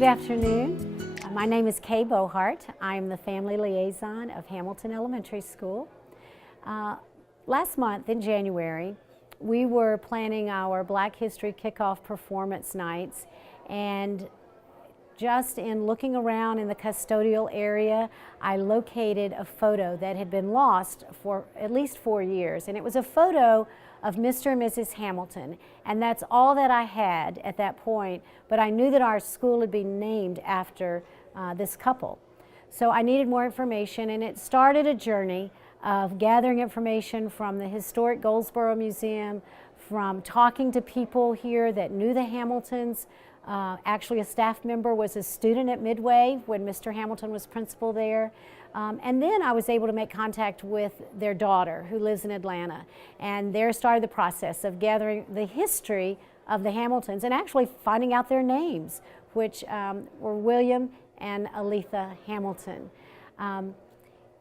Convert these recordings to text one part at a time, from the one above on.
Good afternoon. My name is Kay Bohart. I'm the family liaison of Hamilton Elementary School. Last month in January, we were planning our Black History Kickoff Performance Nights, and just in looking around in the custodial area, I located a photo that had been lost for at least 4 years, and it was a photo of Mr. and Mrs. Hamilton, and that's all that I had at that point, but I knew that our school had been named after this couple. So I needed more information, and it started a journey of gathering information from the historic Goldsboro Museum, from talking to people here that knew the Hamiltons. Actually, a staff member was a student at Midway when Mr. Hamilton was principal there. And then I was able to make contact with their daughter, who lives in Atlanta. And there started the process of gathering the history of the Hamiltons and actually finding out their names, which were William and Aleatha Hamilton.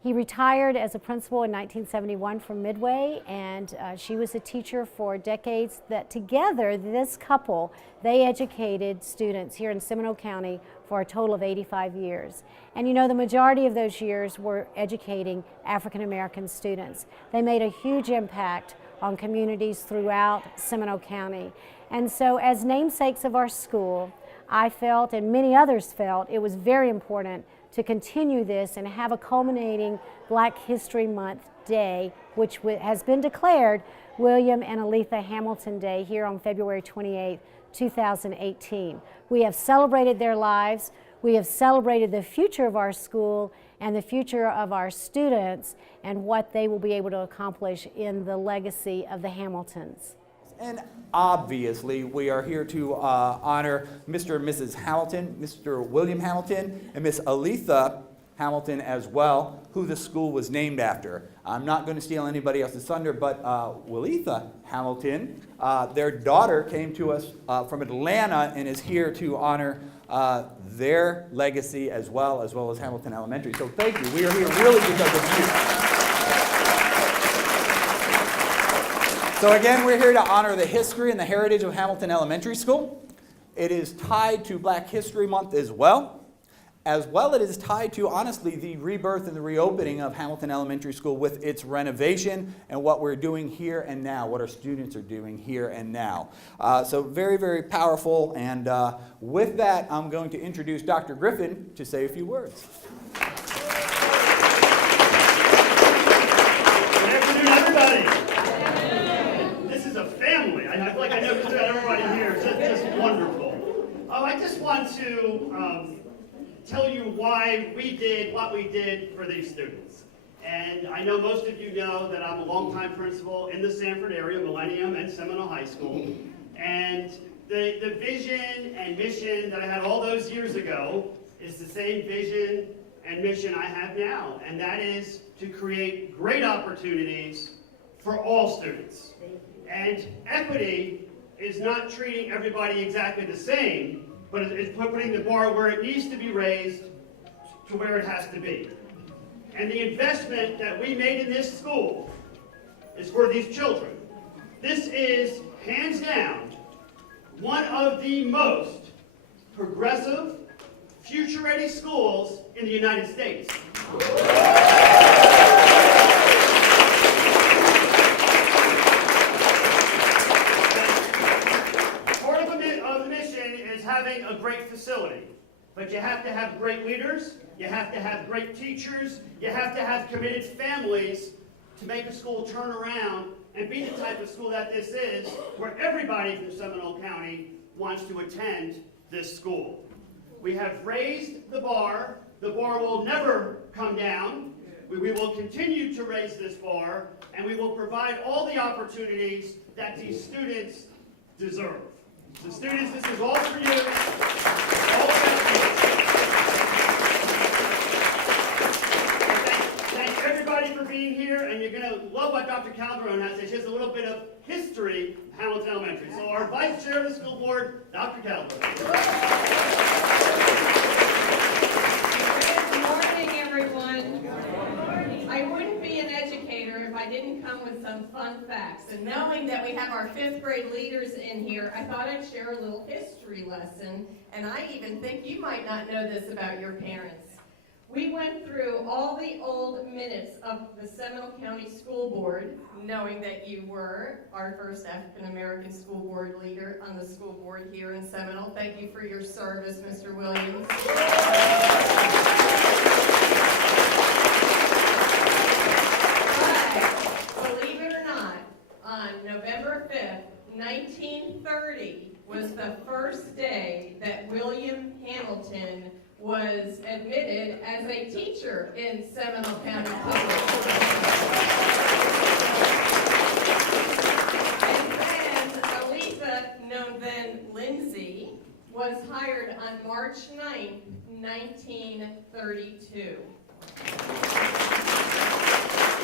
He retired as a principal in 1971 from Midway, and she was a teacher for decades. That together, this couple, they educated students here in Seminole County for a total of 85 years. And you know, the majority of those years were educating African American students. They made a huge impact on communities throughout Seminole County. And so as namesakes of our school, I felt, and many others felt, it was very important to continue this and have a culminating Black History Month Day, which has been declared William and Aleatha Hamilton Day here on February 28, 2018. We have celebrated their lives, we have celebrated the future of our school and the future of our students and what they will be able to accomplish in the legacy of the Hamiltons. And obviously, we are here to honor Mr. and Mrs. Hamilton, Mr. William Hamilton, and Miss Aleatha Hamilton as well, who the school was named after. I'm not going to steal anybody else's thunder, but Aleatha Hamilton, their daughter, came to us from Atlanta and is here to honor their legacy as well as Hamilton Elementary. So thank you. We are here really because of you. So again, we're here to honor the history and the heritage of Hamilton Elementary School. It is tied to Black History Month as well it is tied to, honestly, the rebirth and the reopening of Hamilton Elementary School with its renovation and what we're doing here and now, what our students are doing here and now. So very, very powerful, and with that, I'm going to introduce Dr. Griffin to say a few words. Good afternoon, everybody. Family. I feel like I know just about everybody here. It's just wonderful. I just want to tell you why we did what we did for these students. And I know most of you know that I'm a longtime principal in the Sanford area, Millennium and Seminole High School. And the vision and mission that I had all those years ago is the same vision and mission I have now. And that is to create great opportunities for all students. And equity is not treating everybody exactly the same, but it's putting the bar where it needs to be raised to where it has to be. And the investment that we made in this school is for these children. This is, hands down, one of the most progressive, future-ready schools in the United States. Having a great facility, but you have to have great leaders, you have to have great teachers, you have to have committed families to make a school turn around and be the type of school that this is, where everybody from Seminole County wants to attend this school. We have raised the bar will never come down, we will continue to raise this bar, and we will provide all the opportunities that these students deserve. So students, this is all for you. All about you. Thank everybody for being here, and you're going to love what Dr. Calderon has to say. She has a little bit of history of Hamilton Elementary. So our Vice Chair of the School Board, Dr. Calderon. Good morning, everyone. I wouldn't be an educator if I didn't come with some fun facts. And knowing that we have our 5th grade leaders in here, I thought I'd share a little history lesson. And I even think you might not know this about your parents. We went through all the old minutes of the Seminole County School Board, knowing that you were our first African-American school board leader on the school board here in Seminole. Thank you for your service, Mr. Williams. But believe it or not, on November 5th, 1930 was the first day that William Hamilton was admitted as a teacher in Seminole County Public Schools. And then Aleatha, known then Lindsay, was hired on March 9th, 1932.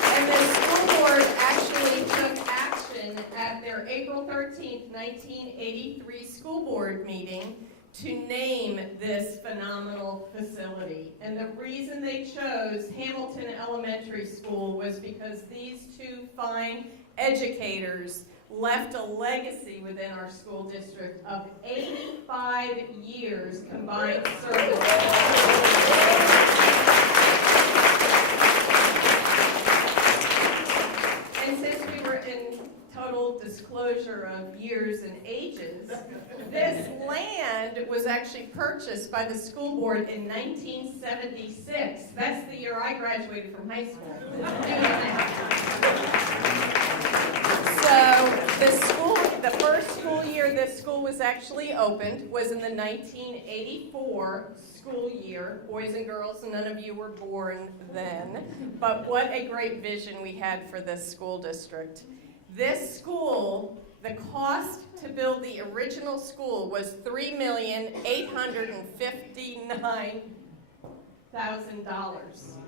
And the school board actually took action at their April 13th, 1983 school board meeting to name this phenomenal facility. And the reason they chose Hamilton Elementary School was because these two fine educators left a legacy within our school district of 85 years combined service. And since we were in total disclosure of years and ages, this land was actually purchased by the school board in 1976. That's the year I graduated from high school. So the first school year this school was actually opened was in the 1984 school year. Boys and girls, none of you were born then. But what a great vision we had for this school district. This school, the cost to build the original school was $3,859,000.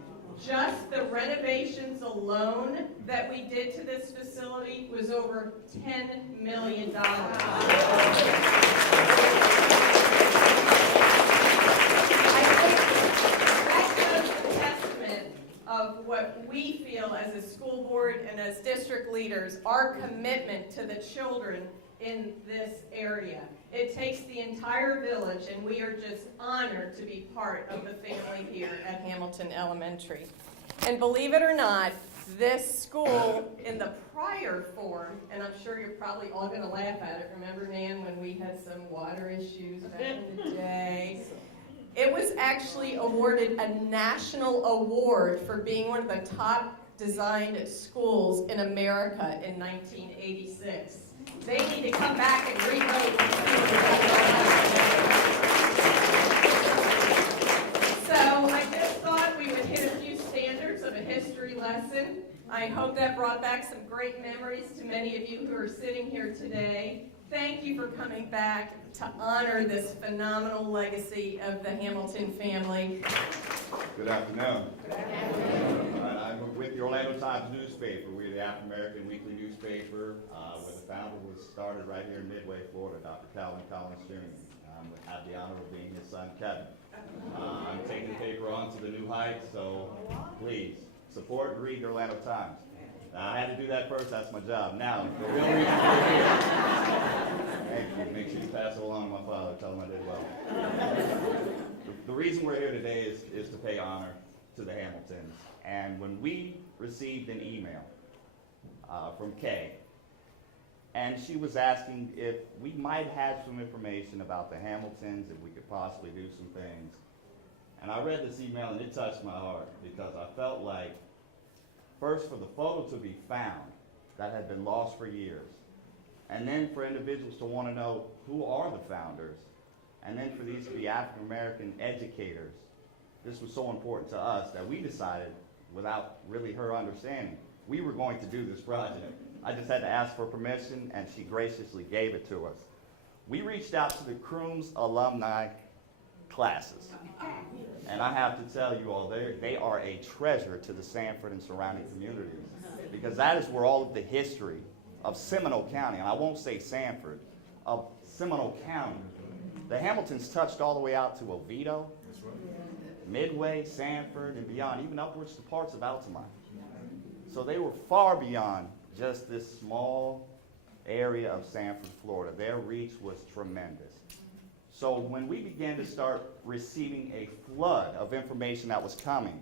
Just the renovations alone that we did to this facility was over $10 million. I think that shows the testament of what we feel as a school board and as district leaders, our commitment to the children in this area. It takes the entire village, and we are just honored to be part of the family here at Hamilton Elementary. And believe it or not, this school in the prior form, and I'm sure you're probably all going to laugh at it. Remember, Nan, when we had some water issues back in the day? It was actually awarded a national award for being one of the top designed schools in America in 1986. They need to come back and re-vote. So I just thought we would hit a few standards of a history lesson. I hope that brought back some great memories to many of you who are sitting here today. Thank you for coming back to honor this phenomenal legacy of the Hamilton family. Good afternoon. Good afternoon. I'm with the Orlando Times newspaper. We're the African American weekly newspaper where the founder was started right here in Midway, Florida, Dr. Calvin Collins Jr. I have the honor of being his son, Kevin. I'm taking the paper on to the new heights, so please support and read the Orlando Times. I had to do that first, that's my job. Now, the real reason we're here, thank you, make sure you pass it along to my father, tell him I did well. The reason we're here today is to pay honor to the Hamiltons. And when we received an email from Kay, and she was asking if we might have some information about the Hamiltons, if we could possibly do some things. And I read this email and it touched my heart because I felt like, first, for the photo to be found that had been lost for years, and then for individuals to want to know who are the founders, and then for these to be African American educators. This was so important to us that we decided, without really her understanding, we were going to do this project. I just had to ask for permission, and she graciously gave it to us. We reached out to the Crooms alumni classes. And I have to tell you all, they are a treasure to the Sanford and surrounding communities, because that is where all of the history of Seminole County, and I won't say Sanford, of Seminole County. The Hamiltons touched all the way out to Oviedo, Midway, Sanford, and beyond, even upwards to parts of Altamont. So they were far beyond just this small area of Sanford, Florida. Their reach was tremendous. So when we began to start receiving a flood of information that was coming,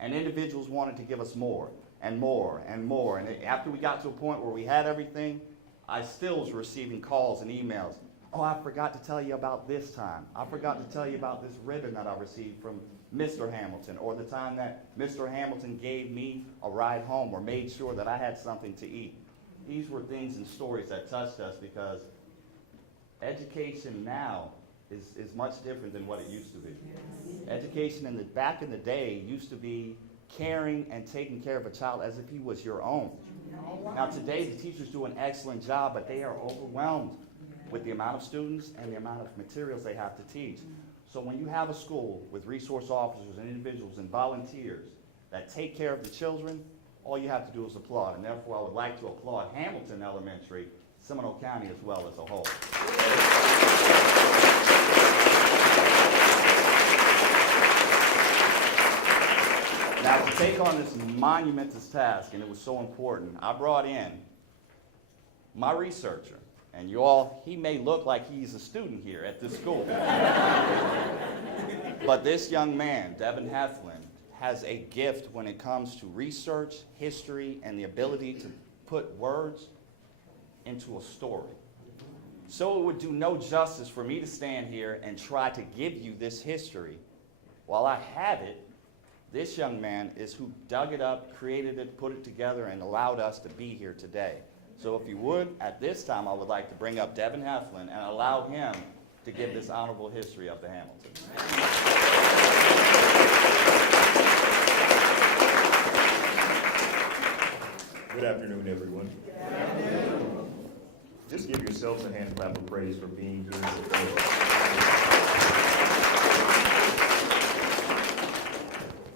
and individuals wanted to give us more and more and more, and after we got to a point where we had everything, I still was receiving calls and emails. Oh, I forgot to tell you about this time. I forgot to tell you about this ribbon that I received from Mr. Hamilton, or the time that Mr. Hamilton gave me a ride home or made sure that I had something to eat. These were things and stories that touched us, because education now is much different than what it used to be. Education back in the day used to be caring and taking care of a child as if he was your own. Now today the teachers do an excellent job, but they are overwhelmed with the amount of students and the amount of materials they have to teach. So when you have a school with resource officers and individuals and volunteers that take care of the children, all you have to do is applaud. And therefore I would like to applaud Hamilton Elementary, Seminole County as well as a whole. Now, to take on this monumentous task, and it was so important, I brought in my researcher. And you all, he may look like he's a student here at this school. But this young man, Devin Heflin, has a gift when it comes to research, history, and the ability to put words into a story. So it would do no justice for me to stand here and try to give you this history. While I have it, this young man is who dug it up, created it, put it together, and allowed us to be here today. So if you would, at this time, I would like to bring up Devin Heflin and allow him to give this honorable history of the Hamiltons. Good afternoon, everyone. Good afternoon. Just give yourselves a hand clap of praise for being here today.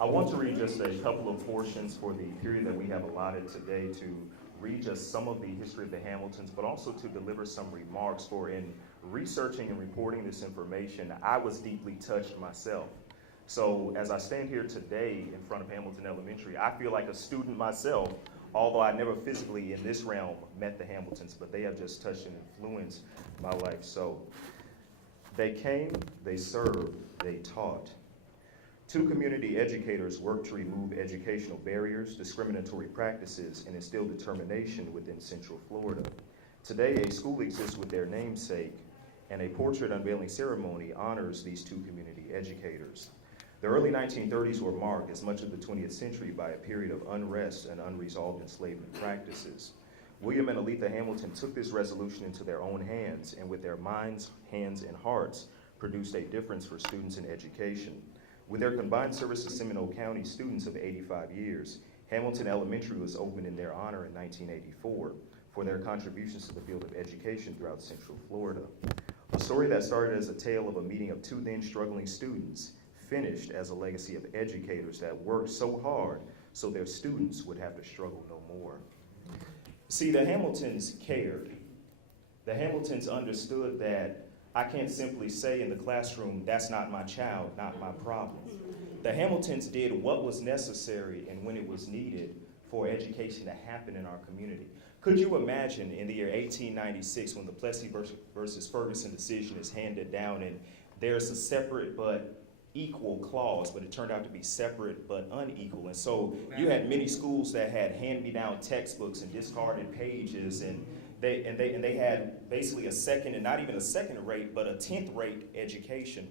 I want to read just a couple of portions for the period that we have allotted today to read just some of the history of the Hamiltons, but also to deliver some remarks. For in researching and reporting this information, I was deeply touched myself. So as I stand here today in front of Hamilton Elementary, I feel like a student myself, although I never physically in this realm met the Hamiltons, but they have just touched and influenced my life. So they came, they served, they taught. Two community educators worked to remove educational barriers, discriminatory practices, and instill determination within Central Florida. Today, a school exists with their namesake, and a portrait unveiling ceremony honors these two community educators. The early 1930s were marked, as much of the 20th century, by a period of unrest and unresolved enslavement practices. William and Aleatha Hamilton took this resolution into their own hands, and with their minds, hands, and hearts, produced a difference for students in education. With their combined service to Seminole County students of 85 years, Hamilton Elementary was opened in their honor in 1984 for their contributions to the field of education throughout Central Florida. A story that started as a tale of a meeting of two then struggling students finished as a legacy of educators that worked so hard so their students would have to struggle no more. See, the Hamiltons cared. The Hamiltons understood that I can't simply say in the classroom, that's not my child, not my problem. The Hamiltons did what was necessary and when it was needed for education to happen in our community. Could you imagine in the year 1896 when the Plessy versus Ferguson decision is handed down and there's a separate but equal clause, but it turned out to be separate but unequal. And so you had many schools that had hand-me-down textbooks and discarded pages, and they had basically a second, and not even a second rate, but a 10th rate education.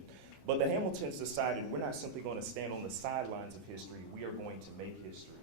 But the Hamiltons decided we're not simply going to stand on the sidelines of history, we are going to make history.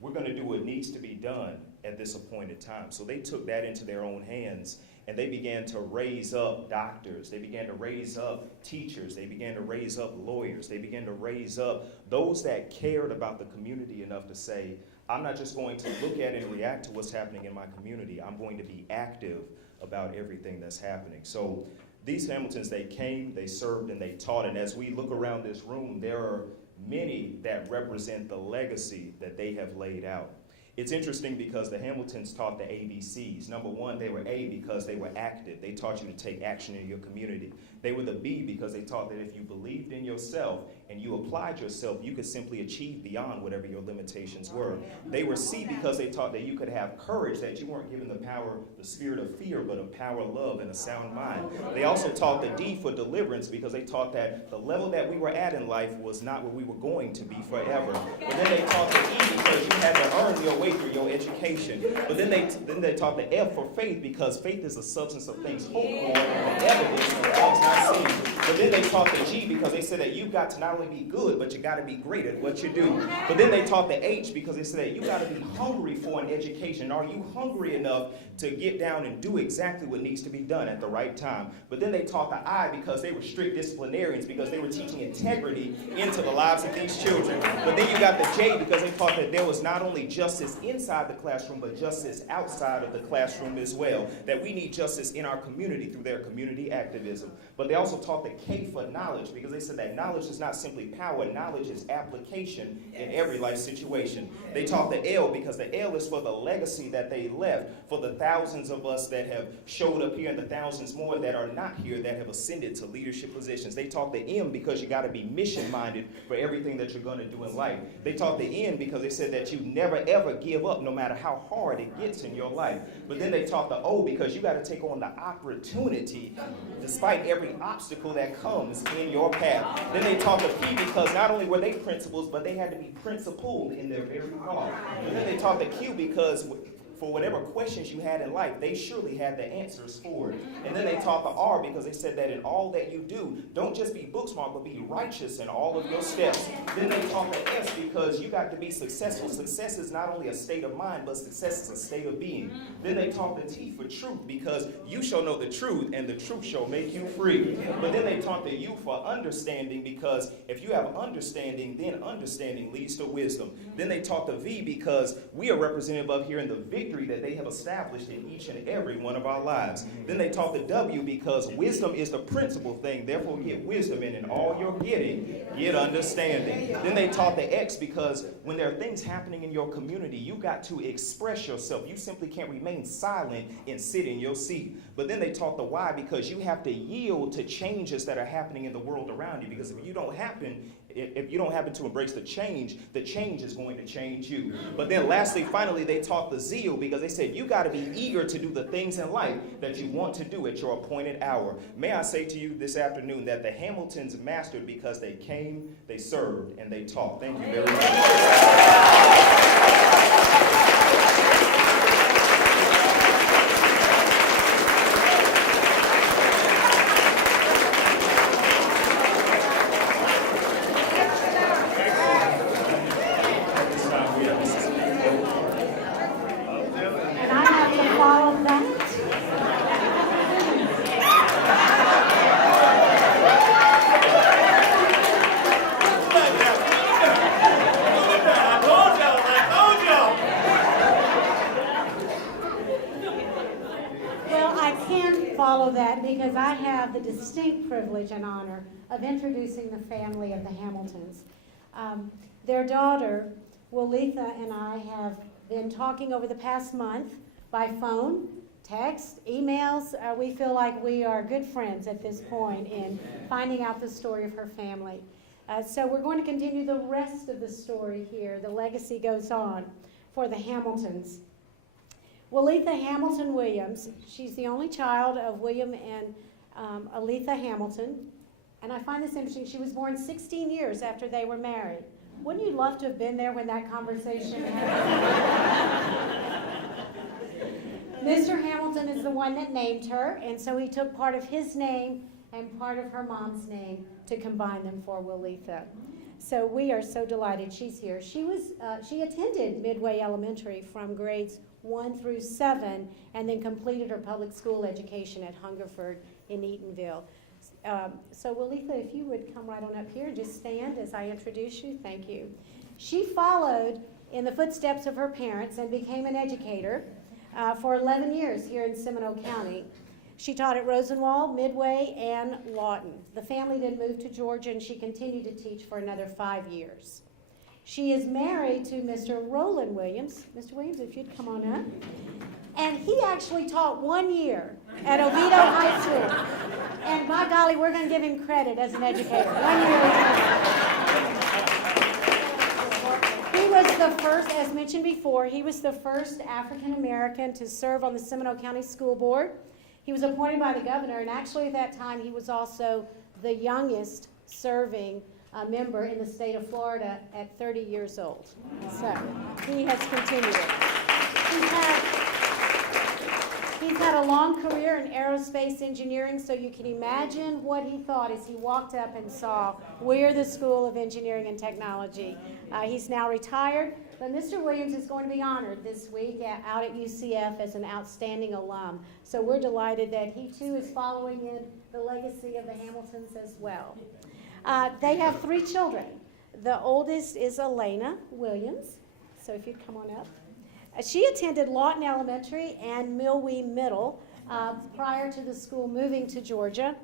We're going to do what needs to be done at this appointed time. So they took that into their own hands, and they began to raise up doctors. They began to raise up teachers. They began to raise up lawyers. They began to raise up those that cared about the community enough to say, I'm not just going to look at and react to what's happening in my community. I'm going to be active about everything that's happening. So these Hamiltons, they came, they served, and they taught. And as we look around this room, there are many that represent the legacy that they have laid out. It's interesting because the Hamiltons taught the ABCs. Number one, they were A because they were active. They taught you to take action in your community. They were the B because they taught that if you believed in yourself and you applied yourself, you could simply achieve beyond whatever your limitations were. They were C because they taught that you could have courage, that you weren't given the power, the spirit of fear, but of power, love, and a sound mind. They also taught the D for deliverance because they taught that the level that we were at in life was not where we were going to be forever. But then they taught the E because you had to earn your way through your education. But then they taught the F for faith because faith is the substance of things hoped for and the evidence of things not seen. But then they taught the G because they said that you've got to not only be good, but you got to be great at what you do. But then they taught the H because they said that you got to be hungry for an education. Are you hungry enough to get down and do exactly what needs to be done at the right time? But then they taught the I because they were strict disciplinarians because they were teaching integrity into the lives of these children. But then you got the J because they taught that there was not only justice inside the classroom, but justice outside of the classroom as well. That we need justice in our community through their community activism. But they also taught the K for knowledge because they said that knowledge is not simply power, knowledge is application in every life situation. They taught the L because the L is for the legacy that they left for the thousands of us that have showed up here and the thousands more that are not here that have ascended to leadership positions. They taught the M because you got to be mission-minded for everything that you're going to do in life. They taught the N because they said that you never ever give up no matter how hard it gets in your life. But then they taught the O because you got to take on the opportunity despite every obstacle that comes in your path. Then they taught the P because not only were they principals, but they had to be principled in their very heart. And then they taught the Q because for whatever questions you had in life, they surely had the answers for it. And then they taught the R because they said that in all that you do, don't just be book smart, but be righteous in all of your steps. Then they taught the S because you got to be successful. Success is not only a state of mind, but success is a state of being. Then they taught the T for truth because you shall know the truth, and the truth shall make you free. But then they taught the U for understanding because if you have understanding, then understanding leads to wisdom. Then they taught the V because we are representative of here in the victory that they have established in each and every one of our lives. Then they taught the W because wisdom is the principal thing, therefore get wisdom, and in all you're getting, get understanding. Then they taught the X because when there are things happening in your community, you got to express yourself. You simply can't remain silent and sit in your seat. But then they taught the Y because you have to yield to changes that are happening in the world around you, because if you don't happen to embrace the change is going to change you. But then lastly, finally, they taught the zeal because they said you got to be eager to do the things in life that you want to do at your appointed hour. May I say to you this afternoon that the Hamiltons mastered because they came, they served, and they taught. Thank you very much. And I have to follow that. Well, I can follow that because I have the distinct privilege and honor of introducing the family of the Hamiltons. Their daughter, Aleatha, and I have been talking over the past month by phone, text, emails. We feel like we are good friends at this point in finding out the story of her family. So we're going to continue the rest of the story here. The legacy goes on for the Hamiltons. Aleatha Hamilton Williams, she's the only child of William and Aleatha Hamilton. And I find this interesting. She was born 16 years after they were married. Wouldn't you love to have been there when that conversation happened? Mr. Hamilton is the one that named her, and so he took part of his name and part of her mom's name to combine them for Aleatha. So we are so delighted she's here. She attended Midway Elementary from grades 1 through 7 and then completed her public school education at Hungerford in Eatonville. So Aleatha, if you would come right on up here and just stand as I introduce you. Thank you. She followed in the footsteps of her parents and became an educator for 11 years here in Seminole County. She taught at Rosenwald, Midway, and Lawton. The family then moved to Georgia, and she continued to teach for another 5 years. She is married to Mr. Roland Williams. Mr. Williams, if you'd come on up. And he actually taught 1 year at Oviedo High School. And by golly, we're going to give him credit as an educator. 1 year. the first, as mentioned before, he was the first African American to serve on the Seminole County School Board. He was appointed by the governor, and actually at that time he was also the youngest serving member in the state of Florida at 30 years old. So he has continued it. He's had a long career in aerospace engineering, so you can imagine what he thought as he walked up and saw we're the School of Engineering and Technology. He's now retired, but Mr. Williams is going to be honored this week out at UCF as an outstanding alum. So we're delighted that he too is following in the legacy of the Hamiltons as well. They have 3 children. The oldest is Elena Williams, so if you'd come on up. She attended Lawton Elementary and Millwee Middle prior to the school moving to Georgia.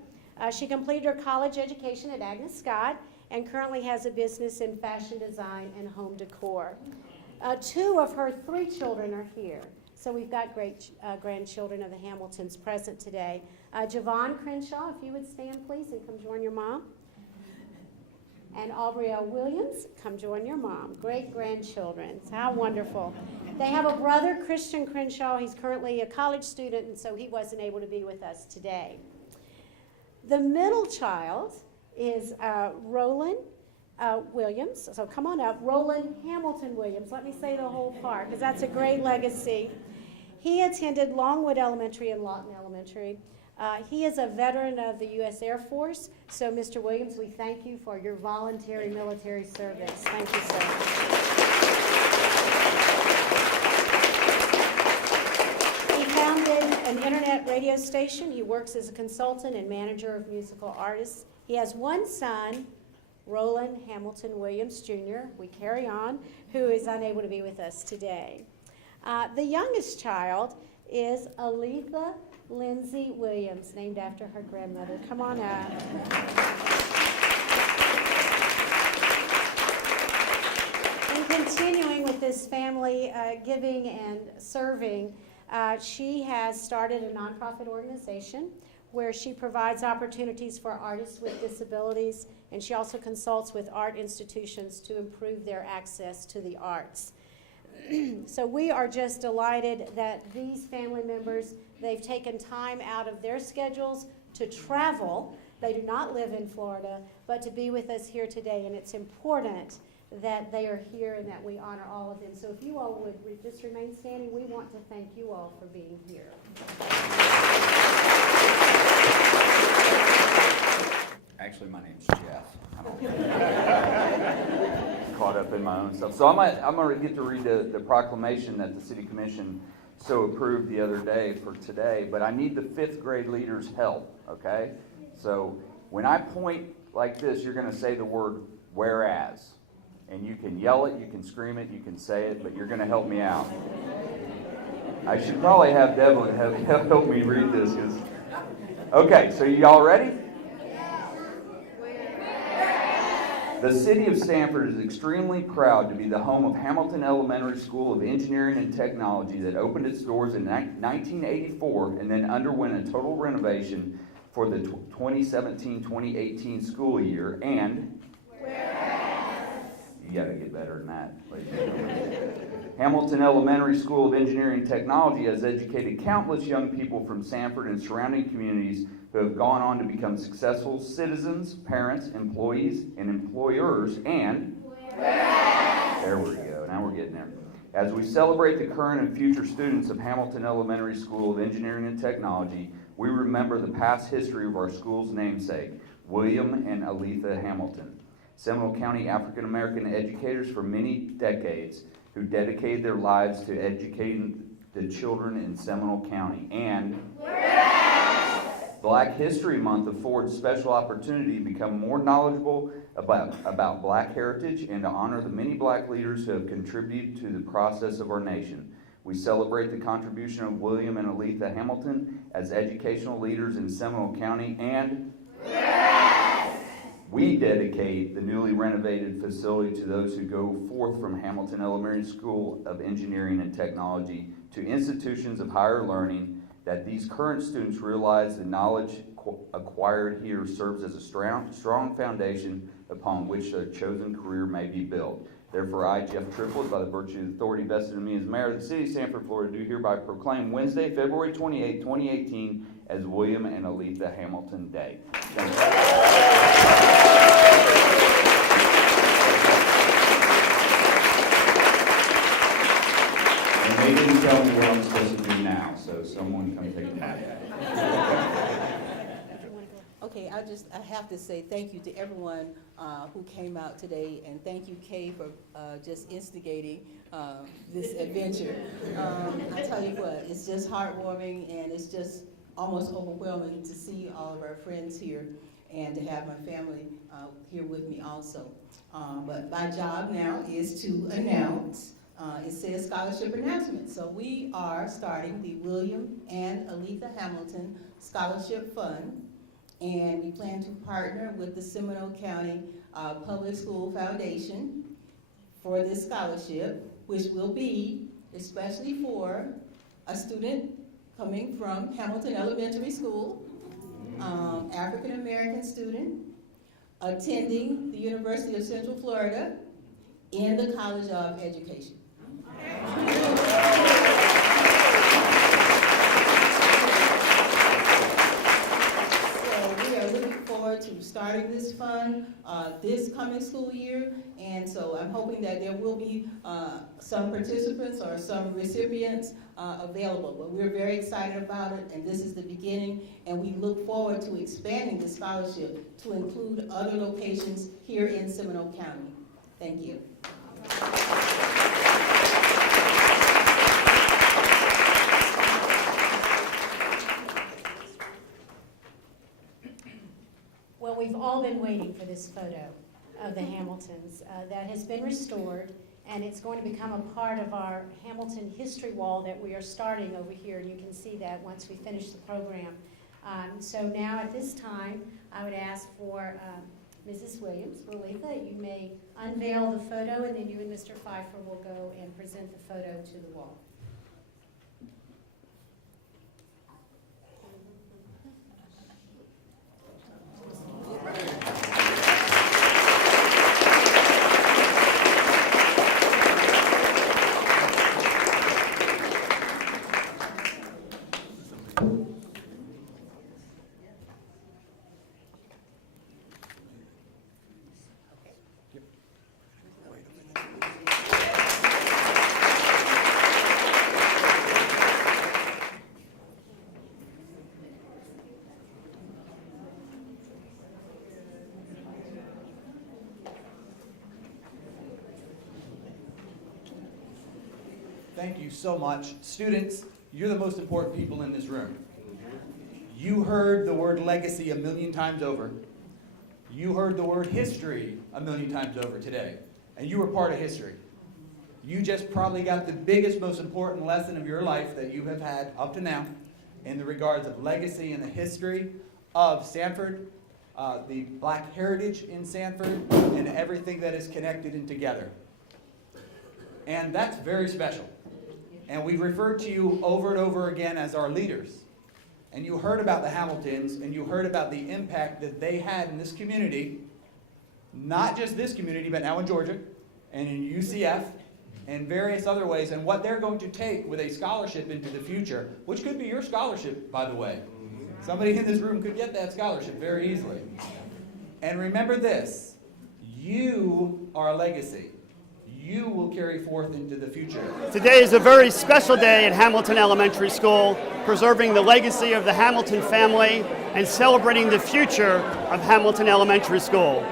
She completed her college education at Agnes Scott and currently has a business in fashion design and home decor. 2 of her 3 children are here. So we've got great grandchildren of the Hamiltons present today. Javon Crenshaw, if you would stand please and come join your mom. And Aubrielle Williams, come join your mom. Great grandchildren. How wonderful. They have a brother, Christian Crenshaw. He's currently a college student, and so he wasn't able to be with us today. The middle child is Roland Williams. So come on up. Roland Hamilton Williams. Let me say the whole part, because that's a great legacy. He attended Longwood Elementary and Lawton Elementary. He is a veteran of the U.S. Air Force. So, Mr. Williams, we thank you for your voluntary military service. Thank you, sir. He founded an internet radio station. He works as a consultant and manager of musical artists. He has 1 son, Roland Hamilton Williams, Jr., we carry on, who is unable to be with us today. The youngest child is Aleatha Lindsay Williams, named after her grandmother. Come on up. And continuing with this family giving and serving, she has started a nonprofit organization where she provides opportunities for artists with disabilities, and she also consults with art institutions to improve their access to the arts. So we are just delighted that these family members, they've taken time out of their schedules to travel. They do not live in Florida, but to be with us here today, and it's important that they are here and that we honor all of them. So if you all would just remain standing, we want to thank you all for being here. Actually, my name's Jeff. Caught up in my own stuff. So I'm going to get to read the proclamation that the City Commission so approved the other day for today, but I need the 5th grade leaders' help, okay? So when I point like this, you're going to say the word whereas. And you can yell it, you can scream it, you can say it, but you're going to help me out. I should probably have Devlin help me read this. Okay, so y'all ready? The City of Sanford is extremely proud to be the home of Hamilton Elementary School of Engineering and Technology that opened its doors in 1984 and then underwent a total renovation for the 2017-2018 school year. And you got to get better than that, ladies and gentlemen. Hamilton Elementary School of Engineering and Technology has educated countless young people from Sanford and surrounding communities who have gone on to become successful citizens, parents, employees, and employers, and there we go, now we're getting there. As we celebrate the current and future students of Hamilton Elementary School of Engineering and Technology, we remember the past history of our school's namesake, William and Aleatha Hamilton, Seminole County African American educators for many decades who dedicated their lives to educating the children in Seminole County. And Black History Month affords special opportunity to become more knowledgeable about Black heritage and to honor the many Black leaders who have contributed to the process of our nation. We celebrate the contribution of William and Aleatha Hamilton as educational leaders in Seminole County, and we dedicate the newly renovated facility to those who go forth from Hamilton Elementary School of Engineering and Technology to institutions of higher learning, that these current students realize the knowledge acquired here serves as a strong foundation upon which their chosen career may be built. Therefore, I, Jeff Triplett, by the virtue of the authority vested in me as mayor of the city of Sanford, Florida, do hereby proclaim Wednesday, February 28, 2018 as William and Aleatha Hamilton Day. Thank you. And they didn't tell me what I'm supposed to do now, so someone come take the mic. Okay, I have to say thank you to everyone who came out today, and thank you, Kay, for just instigating this adventure. I tell you what, it's just heartwarming, and it's just almost overwhelming to see all of our friends here and to have my family here with me also. But my job now is to announce, it says scholarship announcement. So we are starting the William and Aleatha Hamilton Scholarship Fund. And we plan to partner with the Seminole County Public School Foundation for this scholarship, which will be especially for a student coming from Hamilton Elementary School, African American student, attending the University of Central Florida in the College of Education. To starting this fund this coming school year, and so I'm hoping that there will be some participants or some recipients available, but we're very excited about it, and this is the beginning, and we look forward to expanding the scholarship to include other locations here in Seminole County. Thank you. Well, we've all been waiting for this photo of the Hamiltons. That has been restored, and it's going to become a part of our Hamilton history wall that we are starting over here, and you can see that once we finish the program. So now at this time, I would ask for Mrs. Williams, Aleatha, you may unveil the photo, and then you and Mr. Pfeiffer will go and present the photo to the wall. Thank you so much. Students, you're the most important people in this room. You heard the word legacy a million times over. You heard the word history a million times over today. And you were part of history. You just probably got the biggest, most important lesson of your life that you have had up to now in the regards of legacy and the history of Sanford, the Black heritage in Sanford, and everything that is connected and together. And that's very special. And we've referred to you over and over again as our leaders. And you heard about the Hamiltons, and you heard about the impact that they had in this community, not just this community, but now in Georgia, and in UCF, and various other ways, and what they're going to take with a scholarship into the future, which could be your scholarship, by the way. Somebody in this room could get that scholarship very easily. And remember this, you are a legacy. You will carry forth into the future. Today is a very special day at Hamilton Elementary School, preserving the legacy of the Hamilton family and celebrating the future of Hamilton Elementary School.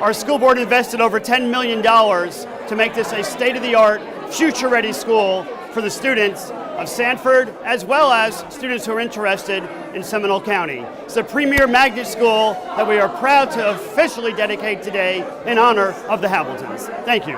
Our school board invested over $10 million to make this a state-of-the-art, future-ready school for the students of Sanford, as well as students who are interested in Seminole County. It's a premier magnet school that we are proud to officially dedicate today in honor of the Hamiltons. Thank you.